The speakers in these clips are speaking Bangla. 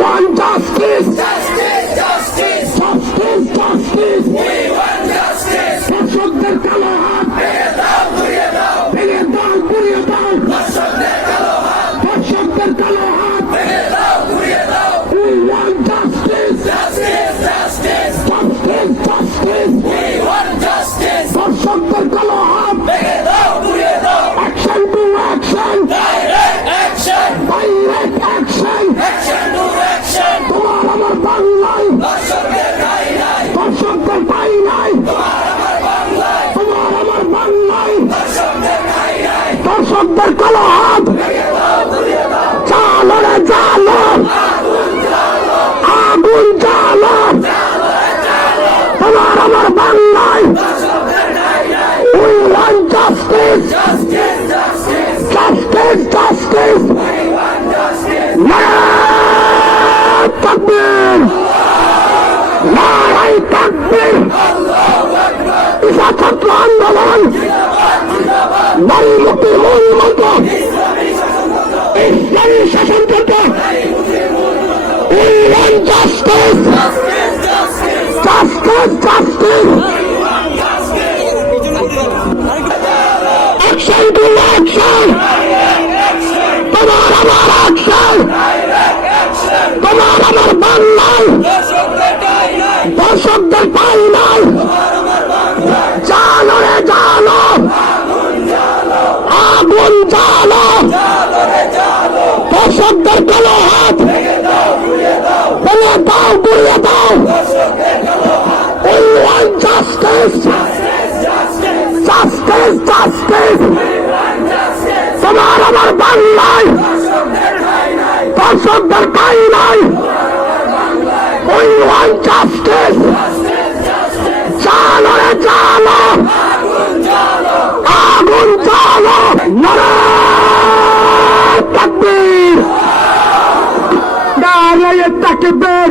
want justice. Justice, justice, Justice, justice. we want justice. দর্শকদের কালো হাত ভেঙে দাও, ঘুরিয়ে দাও, ভেঙে দাও, গুড়িয়ে দাও। দর্শকদের কালো হাত দর্শকদের কালো হাত। ভেঙে দাও, ঘুরিয়ে দাও। We want justice. Justice, justice, Justice, justice. we want justice. দর্শকদের কালো হাত। ভেঙে দাও, ঘুরিয়ে দাও। Action to action. Direct action, Direct action. action to action. তোমার আমার বাংলায় দর্শকদের ঠাঁই নাই, দর্শকদের ঠাঁই নাই। তোমার আমার বাংলায়। তোমার আমার বাংলায় দর্শকদের ঠাঁই নাই, দর্শকদের কালো হাত। ভেঙে দাও, ঘুরিয়ে দাও। চালো রে চালো, আগুন জ্বালো, আগুন চালো। জ্বালো, জ্বালো। তোমার আমার বাংলায় দর্শকদের ঠাঁই নাই। We want justice. Justice, justice, Justice, justice. we want justice. নারায় তাকবীর, নারায় তাকবীর। আল্লাহু আকবার, ইসা ছাত্র আন্দোলন জিন্দাবাদ, জিন্দাবাদ। নারী মুক্তির মূল মন্ত্র, ইসলামী শাসনতন্ত্র, ইসলামী শাসনতন্ত্র। নারী মুক্তির মূল মন্ত্র। We want justice. Justice, justice, Justice, justice. we want justice. Action to action. Direct action, তোমার আমার action. direct action. তোমার আমার বাংলায় দর্শকদের ঠাঁই নাই, দর্শকদের ঠাঁই নাই। তোমার আমার বাংলায়। জালো রে জালো, আগুন জ্বালো, আগুন জালো। জ্বালো রে জ্বালো। দর্শকদের কালো হাত ভেঙে দাও, ঘুরিয়ে দাও। ভেঙে দাও, গুড়িয়ে দাও। দর্শকদের কালো হাত। We want justice. Justice, justice, Justice, justice. we want justice. তোমার আমার বাংলায় দর্শকদের ঠাঁই নাই, দর্শকদের ঠাঁই নাই। We want justice. justice, justice. জালো রে জালো, আগুন জ্বালো, আগুন জালো। নারায় তাকবীর, নারায় তাকবীর।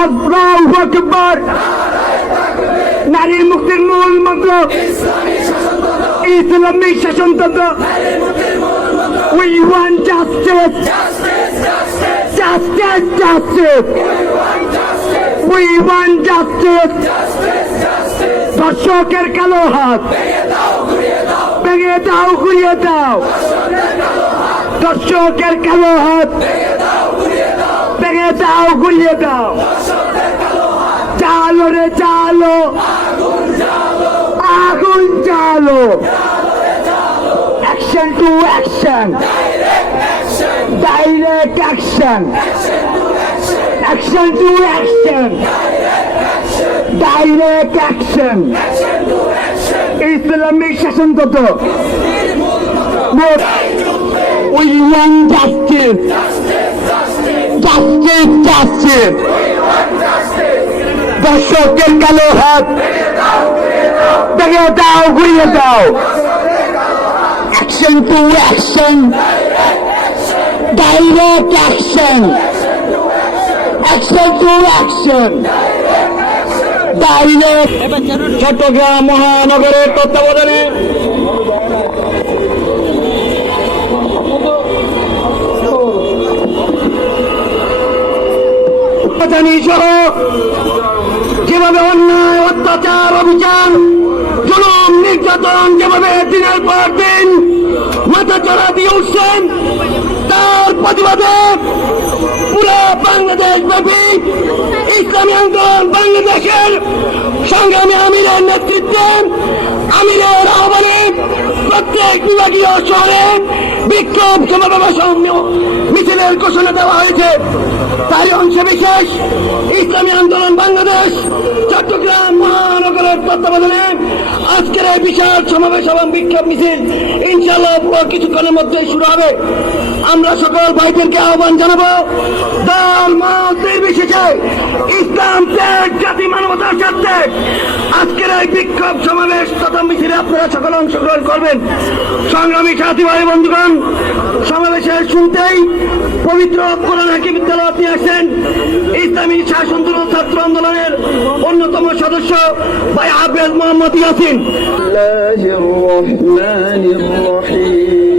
আল্লাহু আকবার। নারী মুক্তির মূল মন্ত্র, ইসলামী শাসনতন্ত্র, ইসলামী শাসনতন্ত্র। নারী মুক্তির মূল মন্ত্র। We want justice. Justice, justice, Justice, justice. we want justice. We want justice. Justice, justice, দর্শকের কালো হাত ভেঙে দাও, ঘুরিয়ে দাও। ভেঙে দাও, ঘুরিয়ে দাও। দর্শকদের কালো হাত, দর্শকের কালো হাত ভেঙে দাও, ঘুরিয়ে দাও। ভেঙে দাও, ঘুরিয়ে দাও। দর্শকদের কালো হাত, চালো রে চালো, আগুন জ্বালো, আগুন চালো। জ্বালো রে জ্বালো। Action to action. Direct action, Direct action. action to action. Action to action. Direct action, Direct action. action to action. Islamic শাসনতন্ত্র। We want justice. Justice, justice, Justice, justice. we want justice. দর্শকের কালো হাত ভেঙে দাও, ঘুরিয়ে দাও। ভেঙে দাও, ঘুরিয়ে দাও। দর্শকদের কালো হাত, Action to action. direct action, Direct action. action to action. Action to action. Direct. Chittagong মহানগরের তত্ত্বাবধানে সহ যেভাবে অন্যায়, অত্যাচার, অভিযান, জুলুম, নির্যাতন যেভাবে দিনের পর দিন মাথা চড়া দিয়ে উঠছেন, তার প্রতিবাদে পুরো বাংলাদেশ ব্যাপী ইসলামী আন্দোলন বাংলাদেশের সংগ্রামী আমিরের নেতৃত্বে, আমিরের আহ্বানে প্রত্যেক বিভাগীয় শহরে বিক্ষোভ সমাবেশ মিছিলের ঘোষণা দেওয়া হয়েছে। তারই অংশ বিশেষ ইসলামী আন্দোলন বাংলাদেশ চট্টগ্রাম মহানগরের তত্ত্বাবধানে আজকের এই বিশাল সমাবেশ এবং বিক্ষোভ মিছিল ইনশাআল্লাহ কিছুক্ষণের মধ্যেই শুরু হবে। আমরা সকল ভাইদেরকে আহ্বান জানাবো, দল মত নির্বিশেষে ইসলাম ত্যাগ, জাতি, মানবতার স্বার্থে আজকের এই বিক্ষোভ সমাবেশ তথা মিছিলে আপনারা সকলে অংশগ্রহণ করবেন। সংগ্রামী সাথী ভাই বন্ধুগণ, সমাবেশে শুনতেই পবিত্র কোরআন হাকিম তেলাওয়াত নিয়ে আসেন ইসলামী শাসনতন্ত্র ছাত্র আন্দোলনের অন্যতম সদস্য ভাই হাফেজ মোহাম্মদ ইয়াসিন। الرحمن الرحيم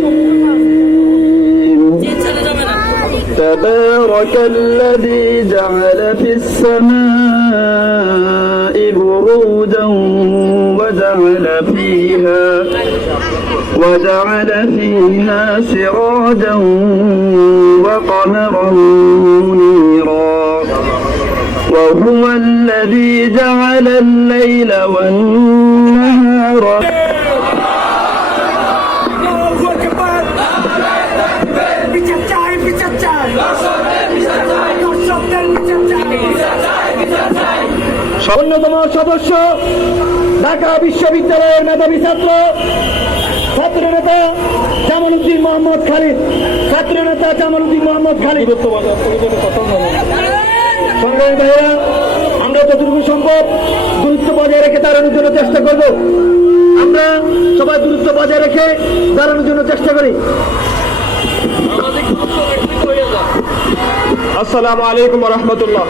تبارك الذي جعل في السماء بروجا وجعل فيها سراجا وقمرا منيرا وهو الذي جعل الليل والنهار অন্যতম সদস্য ঢাকা বিশ্ববিদ্যালয়ের মেধাবী ছাত্রনেতা জামালউদ্দিন মোহাম্মদ খালিদ সংগ্রামী ভাইয়েরা, আমরা যতটুকু সম্ভব দূরত্ব বজায় রেখে দাঁড়ানোর জন্য চেষ্টা করব। আমরা সবাই দূরত্ব বজায় রেখে দাঁড়ানোর জন্য চেষ্টা করি। আসসালামু আলাইকুম ওয়া রাহমাতুল্লাহ।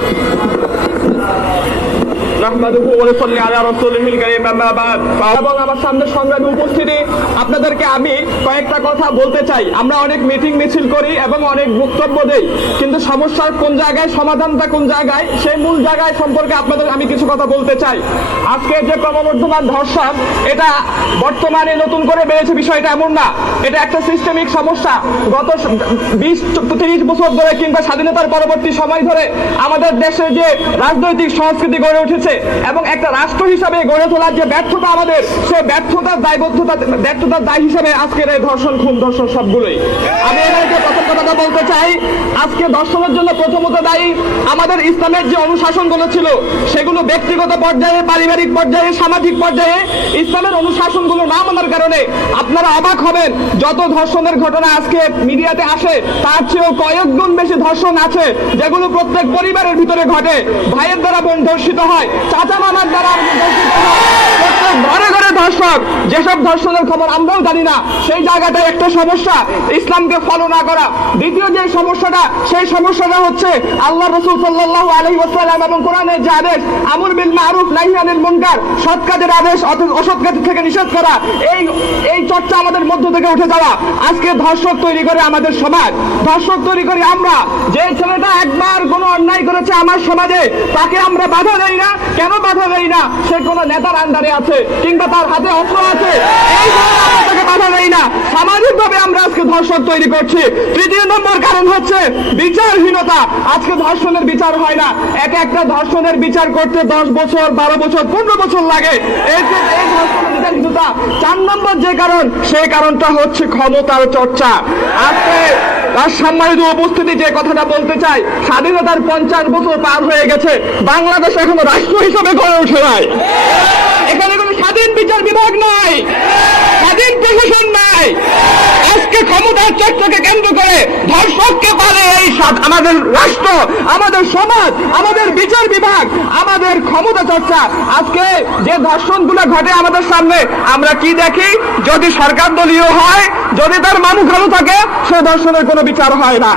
এবং আমার সামনে সংগ্রামী উপস্থিতি, আপনাদেরকে আমি কয়েকটা কথা বলতে চাই। আমরা অনেক মিটিং মিছিল করি এবং অনেক বক্তব্য দেই, কিন্তু সমস্যার কোন জায়গায়, সমাধানটা কোন জায়গায়, সেই মূল জায়গায় সম্পর্কে আপনাদের আমি কিছু কথা বলতে চাই। আজকে যে ক্রমবর্ধমান ধর্ষণ, এটা বর্তমানে নতুন করে বেড়েছে বিষয়টা এমন না, এটা একটা সিস্টেমিক সমস্যা। গত 20-30 বছর ধরে কিংবা স্বাধীনতার পরবর্তী সময় ধরে আমাদের দেশে যে রাজনৈতিক সংস্কৃতি গড়ে উঠেছে এবং একটা রাষ্ট্র হিসাবে গড়ে তোলার যে ব্যর্থতা আমাদের, সেই ব্যর্থতার দায় হিসাবে আজকের এই ধর্ষণ, খুন, ধর্ষণ সবগুলোই। আমি এখানে প্রথম কথাটা বলতে চাই, আজকে ধর্ষণের জন্য প্রথমত দায়ী আমাদের ইসলামের যে অনুশাসনগুলো ছিল, সেগুলো ব্যক্তিগত পর্যায়ে, পারিবারিক পর্যায়ে, সামাজিক পর্যায়ে ইসলামের অনুশাসনগুলো না মানার কারণে আপনারা অবাক হবেন, যত ধর্ষণের ঘটনা আজকে মিডিয়াতে আসে তার চেয়েও কয়েক গুণ বেশি ধর্ষণ আছে যেগুলো প্রত্যেক পরিবারের ভিতরে ঘটে। ভাইয়ের দ্বারা বোন ধর্ষিত হয়, চাচা মামার দ্বারা ধর্ষিত হয়, প্রত্যেক ঘরে ঘরে ধর্ষণ। যেসব ধর্ষণের খবর আমরাও জানি না, সেই জায়গাটায় একটা সমস্যা ইসলামকে ফলো না করা। দ্বিতীয় যে সমস্যাটা, সেই সমস্যাটা হচ্ছে আল্লাহ রাসূল সাল্লাল্লাহু আলাইহি ওয়াসাল্লাম এবং কোরআনের যে আদেশ, আমর বিল মারুফ নাহি আনিল মুনকার, সৎ কাজের আদেশ অসৎ কাজ থেকে নিষেধ করা, এই চর্চা আমাদের মধ্য থেকে উঠে যাওয়া। আজকে ধর্ষক তৈরি করে আমাদের সমাজ, ধর্ষক তৈরি করি আমরা। যে ছেলেটা একবার কোনো অন্যায় করেছে আমার সমাজে, তাকে আমরা বাধা দেই না। কেন বাধা দেই না? সে কোনো নেতার আন্ডারে আছে কিংবা তার হাতে অস্ত্র আছে, এই জন্য আমরা তাকে বাধা দেই না। সামাজিকভাবে আমরা আজকে ধর্ষক তৈরি করছি। তৃতীয় নম্বর কারণ হচ্ছে বিচারহীনতা। আজকে ধর্ষণের বিচার হয় না, একটা ধর্ষণের বিচার করতে 10 বছর, 12 বছর, 15 বছর লাগে। এই ধর্ষণের বিচারহীনতা। 4 নম্বর যে কারণ, সেই কারণটা হচ্ছে ক্ষমতার চর্চা। আজকে তার সম্মানিত উপস্থিতি যে কথাটা বলতে চাই, স্বাধীনতার 50 বছর পার হয়ে গেছে, বাংলাদেশ এখনো রাষ্ট্র হিসেবে গড়ে ওঠে নাই। এখানে কোনো স্বাধীন বিচার বিভাগ নাই, স্বাধীন প্রশাসন নাই। আজকে ক্ষমতার চর্চাকে কেন্দ্র করে ধর্ষককে পারে এই আমাদের রাষ্ট্র, আমাদের সমাজ, আমাদের বিচার বিভাগ, আমাদের ক্ষমতা চর্চা। আজকে যে ধর্ষণগুলো ঘটে আমাদের সামনে, আমরা কি দেখি? যদি সরকার দলীয় হয়, যদি তার মানুষ ভালো থাকে, সে ধর্ষণের কোনো বিচার হয় না।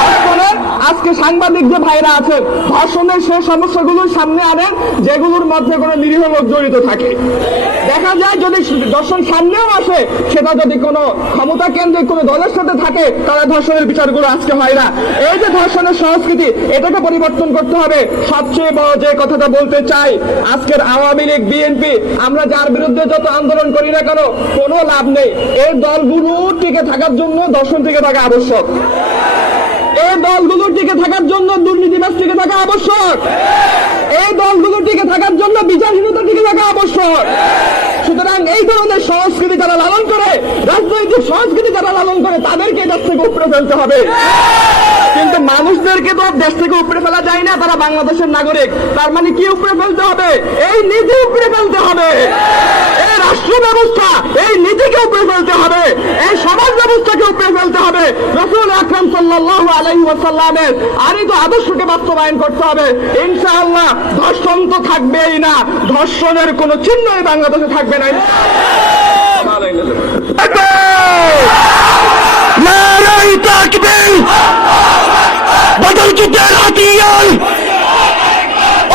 ধর্ষণের আজকে সাংবাদিক যে ভাইরা আছেন, ধর্ষণের সেই সমস্যাগুলোর সামনে আনেন যেগুলোর মধ্যে কোনো নিরীহ লোক জড়িত থাকে। দেখা যায় যদি ধর্ষণ সামনেও আসে, সেটা যদি কোনো ক্ষমতা কেন্দ্রিক কোনো দলের সাথে থাকে, তাহলে ধর্ষণের বিচারগুলো আজকে হয় না। এই যে ধর্ষণের সংস্কৃতি, এটাকে পরিবর্তন করতে হবে। সবচেয়ে বড় যে কথাটা বলতে চাই, আজকের আওয়ামী লীগ, বিএনপি, আমরা যার বিরুদ্ধে যত আন্দোলন করি না কেন, কোনো লাভ নেই। এই দলগুলো টিকে থাকার জন্য ধর্ষণ টিকে থাকা আবশ্যক। এই দলগুলো টিকে থাকার জন্য দুর্নীতিবাজ টিকে থাকা আবশ্যক। এই দলগুলো টিকে থাকার জন্য বিচারহীনতা টিকে থাকা আবশ্যক। সুতরাং এই ধরনের সংস্কৃতি যারা লালন করে, রাজনৈতিক সংস্কৃতি যারা লালন করে, তাদেরকে দেশ থেকে উপড়ে ফেলতে হবে। কিন্তু মানুষদেরকে তো দেশ থেকে উপড়ে ফেলা যায় না, তারা বাংলাদেশের নাগরিক। তার মানে কি উপড়ে ফেলতে হবে? এই নীতি উপড়ে ফেলতে হবে, এই রাষ্ট্র ব্যবস্থা, এই নীতিকে উপড়ে ফেলতে হবে, এই সমাজ ব্যবস্থাকে উপড়ে ফেলতে হবে। রাসূল আকরাম সাল্লাল্লাহু আলাইহি ওয়াসাল্লামের আনিত আদর্শকে বাস্তবায়ন করতে হবে। ইনশাআল্লাহ ধর্ষণ তো থাকবেই না, ধর্ষণের কোনো চিহ্নই বাংলাদেশে থাকবে না। নারায়ে তাকবীর, বদর যুদ্ধের হাতিয়ার,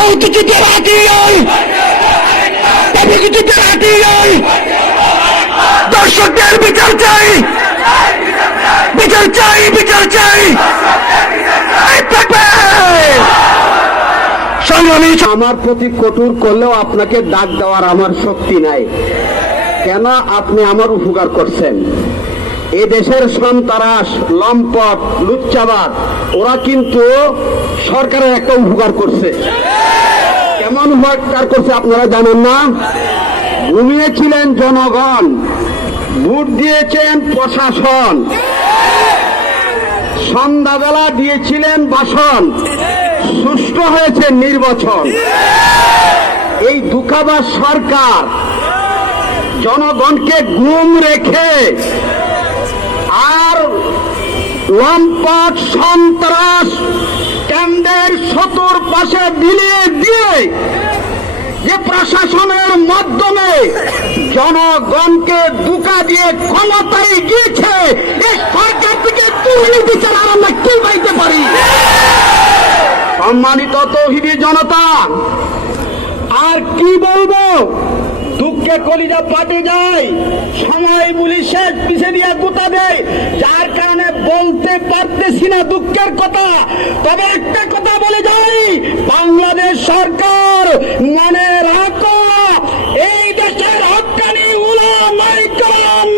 ঔত যুদ্ধের হাতিয়ার, তাবলীগ যুদ্ধের হাতিয়ার। দর্শকদের বিচার চাই, বিচার চাই, বিচার চাই। আমি আমার প্রতি কটূর করলেও আপনাকে ডাক দেওয়ার আমার শক্তি নাই। কেন? আপনি আমার উপকার করছেন। এ দেশের সন্ত্রাস, লম্পট, লুচ্চাবাদ ওরা কিন্তু সরকারের একটা উপকার করছে। কেমন উপকার করছে আপনারা জানেন না? ঘুমিয়েছিলেন জনগণ, ভোট দিয়েছেন প্রশাসন, সন্ধ্যাবেলা দিয়েছিলেন ভাষণ, সুষ্ঠু হয়েছে নির্বাচন। এই দুঃখাবাস সরকার জনগণকে গুম রেখে আর লম্পট সন্ত্রাস কেন্দ্রের চতুর্পাশে বিলিয়ে দিয়ে যে প্রশাসনের মাধ্যমে জনগণকে ধোঁকা দিয়ে ক্ষমতায় গিয়েছে, এই সরকার থেকে দুর্নীতি ছাড়া আর আমরা কি পাইতে পারি? সম্মানিত তৌহিদি জনতা, আর কি বলবো? দুঃখে কলিজা ফাটে যায়, সময় বলি শেষ পিছে দিয়ে গুতা দেয়, যার কারণে বলতে পারতেছি না দুঃখের কথা। তবে একটা কথা বলে যাই, বাংলাদেশ সরকার মনে রাখো, এই দেশের হক্কানি উলামায়ে কেরাম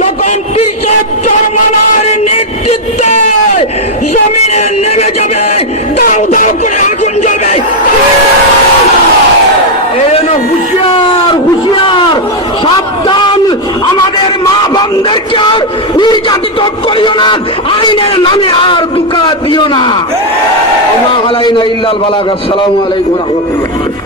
যখন পিসাব চরমানার নেতৃত্বে জমিনে নেমে যাবে, দাও দাও করে আগুন জ্বলবে। হুঁশিয়ার হুঁশিয়ার, সাবধান! আমাদের মা বোনদেরকে আর নির্যাতিত করিও না, আইনের নামে আর ধোঁকা দিও না। ওমা আলাইনা ইল্লাল বালাগ। আসসালামু আলাইকুম ওয়া রাহমাতুল্লাহ।